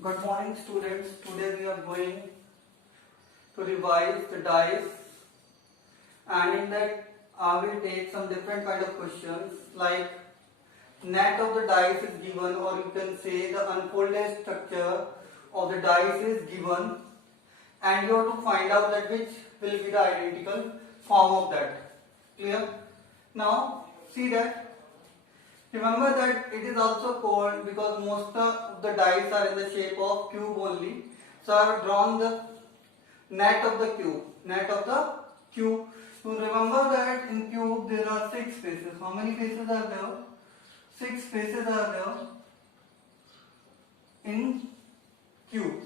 Good morning students. Today we are going to revise the dice, and in that I will take some different kind of questions like net of the dice is given, or you can say the unfolded structure of the dice is given, and you have to find out that which will be the identical form of that. Clear? Now see that. Remember that it is also called, because most of the dice are in the shape of cube only. So I have drawn the net of the cube. Net of the cube. So remember that in cube there are 6 faces. How many faces are there? 6 faces are there in cube.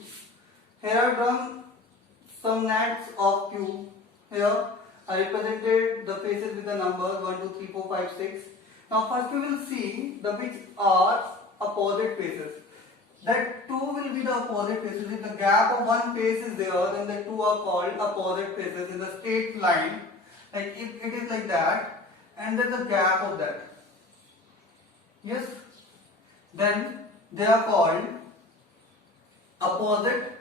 Here I have drawn some nets of cube. Here I represented the faces with the numbers 1, 2, 3, 4, 5, 6. Now first we will see the which are opposite faces. That 2 will be the opposite faces. If the gap of one face is there, then the 2 are called opposite faces in the straight line. Like if it is like that, and then the gap of that. Yes. Then they are called opposite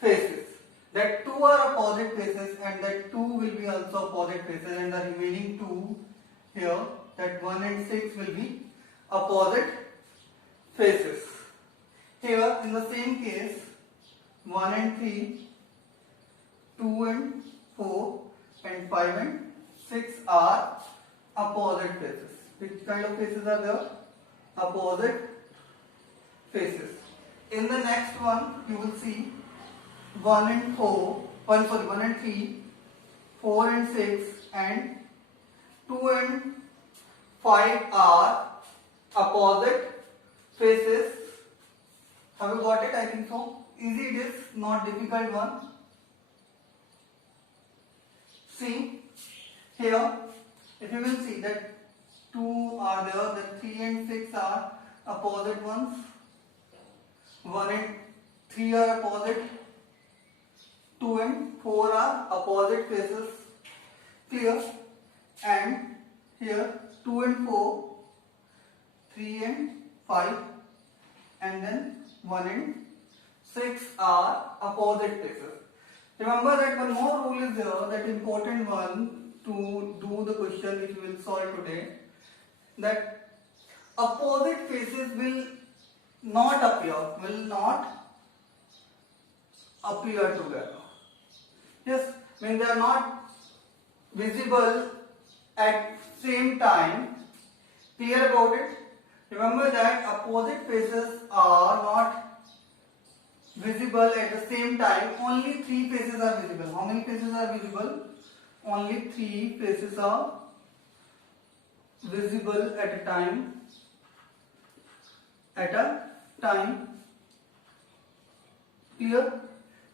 faces. That 2 are opposite faces, and that 2 will be also opposite faces, and the remaining 2 here, that 1 and 6 will be opposite faces. Here in the same case, 1 and 3, 2 and 4, and 5 and 6 are opposite faces. Which kind of faces are there? Opposite faces. In the next one, you will see 1 and 3, 4 and 6, and 2 and 5 are opposite faces. Have you got it? I think so. Easy it is, not difficult one. See, here, if you will see that 2 are there, then 3 and 6 are opposite ones. 1 and 3 are opposite. 2 and 4 are opposite faces. Clear? And here 2 and 4, 3 and 5, and then 1 and 6 are opposite faces. Remember that one more rule is there, that important one to do the question which we will solve today, that opposite faces will not appear together. Yes, when they are not visible at same time. Clear about it? Remember that opposite faces are not visible at the same time. Only 3 faces are visible. How many faces are visible? Only 3 faces are visible at a time. Clear?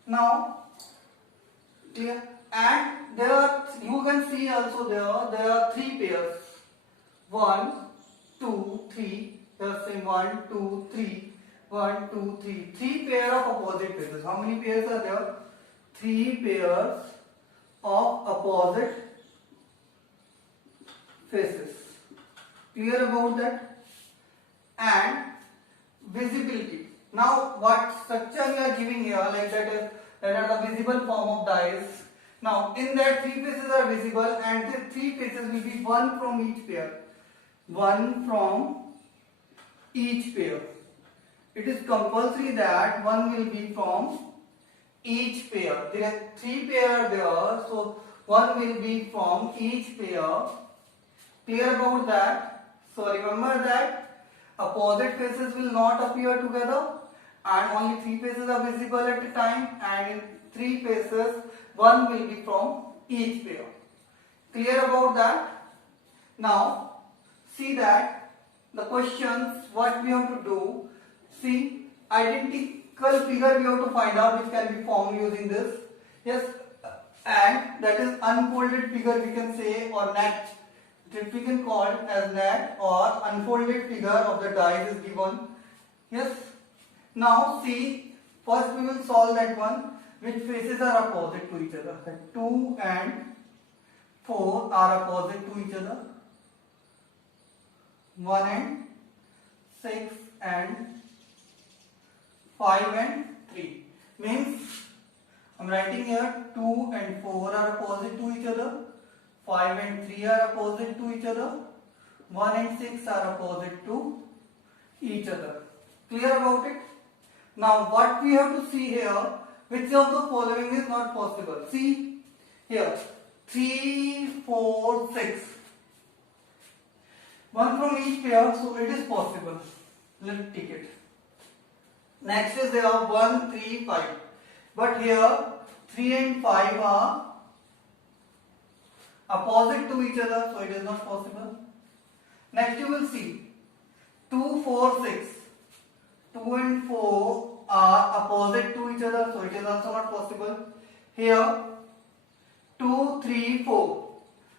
Now, clear? And there are, you can see also there are 3 pairs. 1, 2, 3. They are saying 1, 2, 3. 1, 2, 3. 3 pair of opposite faces. How many pairs are there? 3 pairs of opposite faces. Clear about that? And visibility. Now what structure we are giving here, like that are the visible form of dice. Now in that 3 faces are visible, and the 3 faces will be 1 from each pair. 1 from each pair. It is compulsory that 1 will be from each pair. There are 3 pairs there, so 1 will be from each pair. Clear about that? So remember that opposite faces will not appear together, and only 3 faces are visible at a time, and in 3 faces 1 will be from each pair. Clear about that? Now see that the questions what we have to do. See, identical figure we have to find out which can be formed using this. Yes, and that is unfolded figure we can say, or net. That we can call it as net or unfolded figure of the dice is given. Yes. Now see, first we will solve that one. Which faces are opposite to each other? That 2 and 4 are opposite to each other. 1 and 6 and 5 and 3. Means I'm writing here 2 and 4 are opposite to each other, 5 and 3 are opposite to each other, 1 and 6 are opposite to each other. Clear about it? Now what we have to see here, which of the following is not possible? See here, 3, 4, 6. One from each pair, so it is possible. Let's take it. Next is there 1, 3, 5. But here 3 and 5 are opposite to each other, so it is not possible. Next you will see 2, 4, 6. 2 and 4 are opposite to each other, so it is also not possible. Here 2, 3, 4.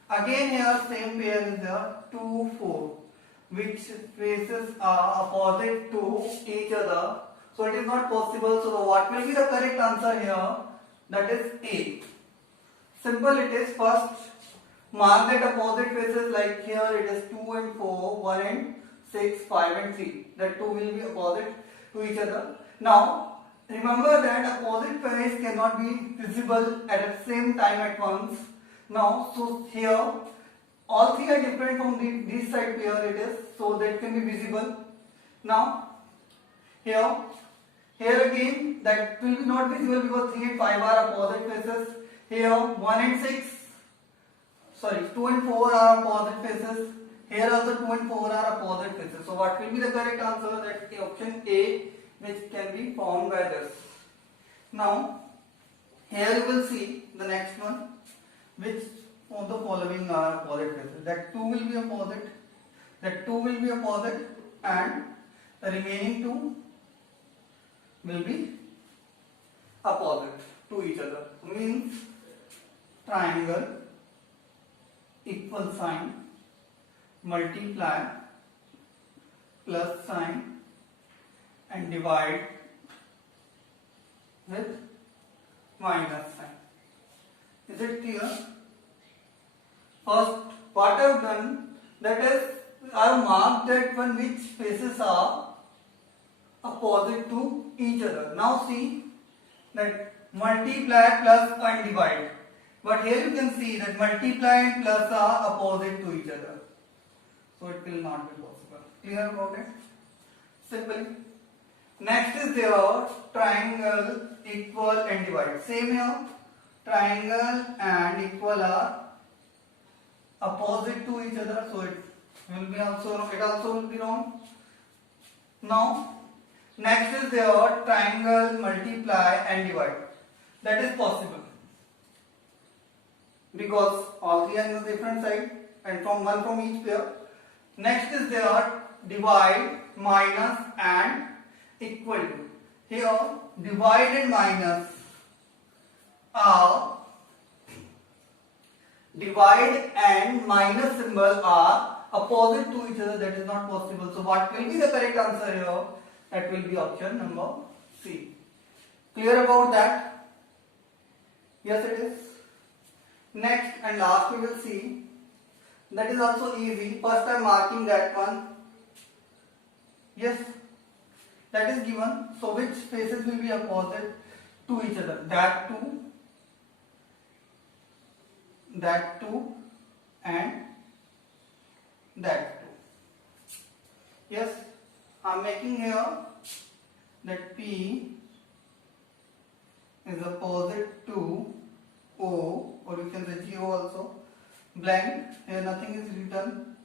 Again here same pair is there, 2, 4, which faces are opposite to each other, so it is not possible. So what will be the correct answer here? That is A. Simple it is. First mark that opposite faces, like here it is 2 and 4, 1 and 6, 5 and 3. That 2 will be opposite to each other. Now remember that opposite face cannot be visible at the same time at once. Now so here all three are different from this side pair it is, so that can be visible. Now here again that will be not visible because 3 and 5 are opposite faces. Here 1 and 6, sorry, 2 and 4 are opposite faces. Here also 2 and 4 are opposite faces. So what will be the correct answer? That is option A, which can be formed by this. Now here you will see the next one, which of the following are opposite faces. That 2 will be opposite, that 2 will be opposite, and the remaining 2 will be opposite to each other. Means triangle, equal sign, multiply, plus sign, and divide with minus sign. Is it clear? First, what I have done, that is, I have marked that one which faces are opposite to each other. Now see that multiply, plus and divide. But here you can see that multiply and plus are opposite to each other, so it will not be possible. Clear about it? Simply. Next is there triangle, equal and divide. Same here, triangle and equal are opposite to each other, so it also will be wrong. Now next is there triangle, multiply and divide. That is possible because all three are on the different side and from one from each pair. Next is there divide, minus and equal to. Here divide and minus are, divide and minus symbol are opposite to each other. That is not possible. So what will be the correct answer here? That will be option number C. Clear about that? Yes, it is. Next and last we will see. That is also easy. First I am marking that one. Yes, that is given. So which faces will be opposite to each other? That 2, that 2 and that 2. Yes, I am making here that P is opposite to O, or you can say GO also. Blank, here nothing is written.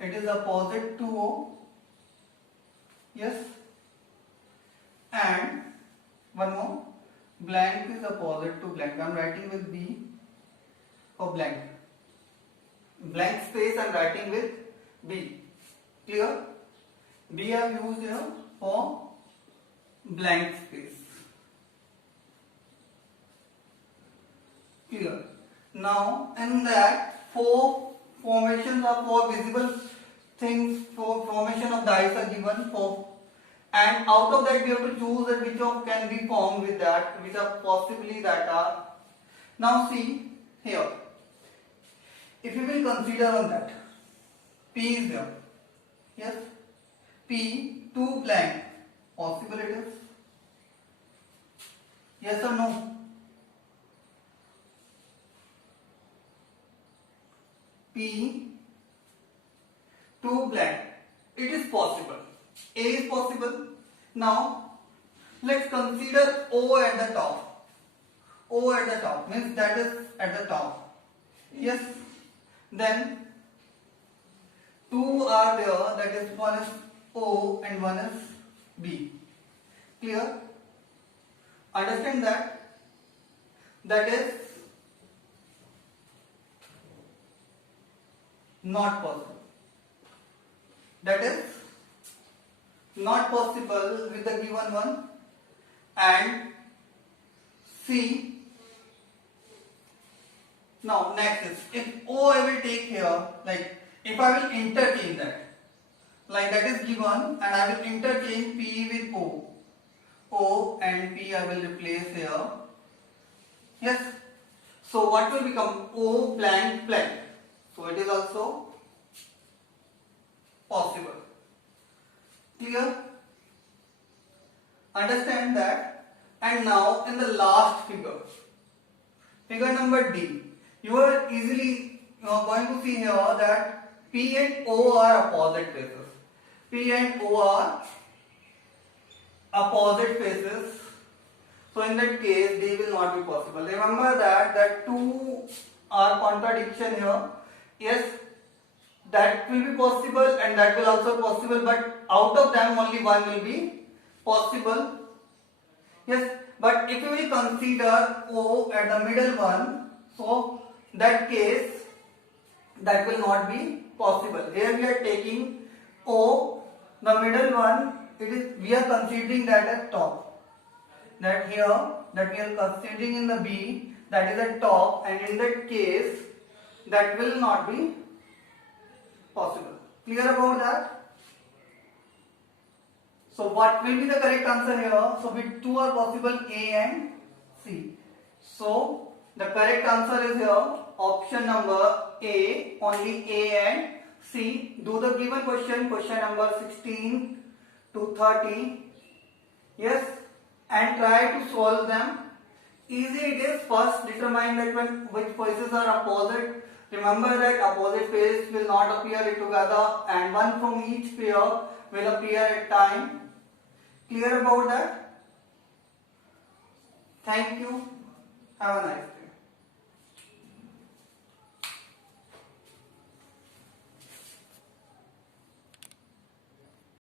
It is opposite to O. Yes, and one more, blank is opposite to blank. I am writing with B for blank. Blank space I am writing with B. Clear? B I have used here for blank space. Clear? Now in that 4 formations or 4 visible things, 4 formation of dice are given, 4, and out of that we have to choose that which of can be formed with that, which are possibly that are. Now see here, if you will consider on that, P is there. Yes, P 2 blank, possible it is. Yes or no? P 2 blank. It is possible. A is possible. Now let's consider O at the top. O at the top means that is at the top. Yes. Then two are there, that is one is O and one is B. Clear? Understand that? That is not possible. That is not possible with the given one. And C. Now next is, if O I will take here, like if I will interchange that, like that is given, and I will interchange P with O. O and P I will replace here. Yes. So what will become? O blank blank. So it is also possible. Clear? Understand that? And now in the last figure, figure number D, you are easily going to see here that P and O are opposite faces. P and O are opposite faces. So in that case, they will not be possible. Remember that two are contradiction here. Yes, that will be possible and that will also possible, but out of them only one will be possible. Yes, but if you will consider O at the middle one, so that case that will not be possible. Here we are taking O, the middle one, it is we are considering that at top. That here that we are considering in the B, that is at top, and in that case that will not be possible. Clear about that? So what will be the correct answer here? So with two are possible, A and C. So the correct answer is here option number A, only A and C. Do the given question number 16 to 30. Yes, and try to solve them. Easy it is. First determine that which faces are opposite. Remember that opposite face will not appear together, and one from each pair will appear at time. Clear about that? Thank you. Have a nice day.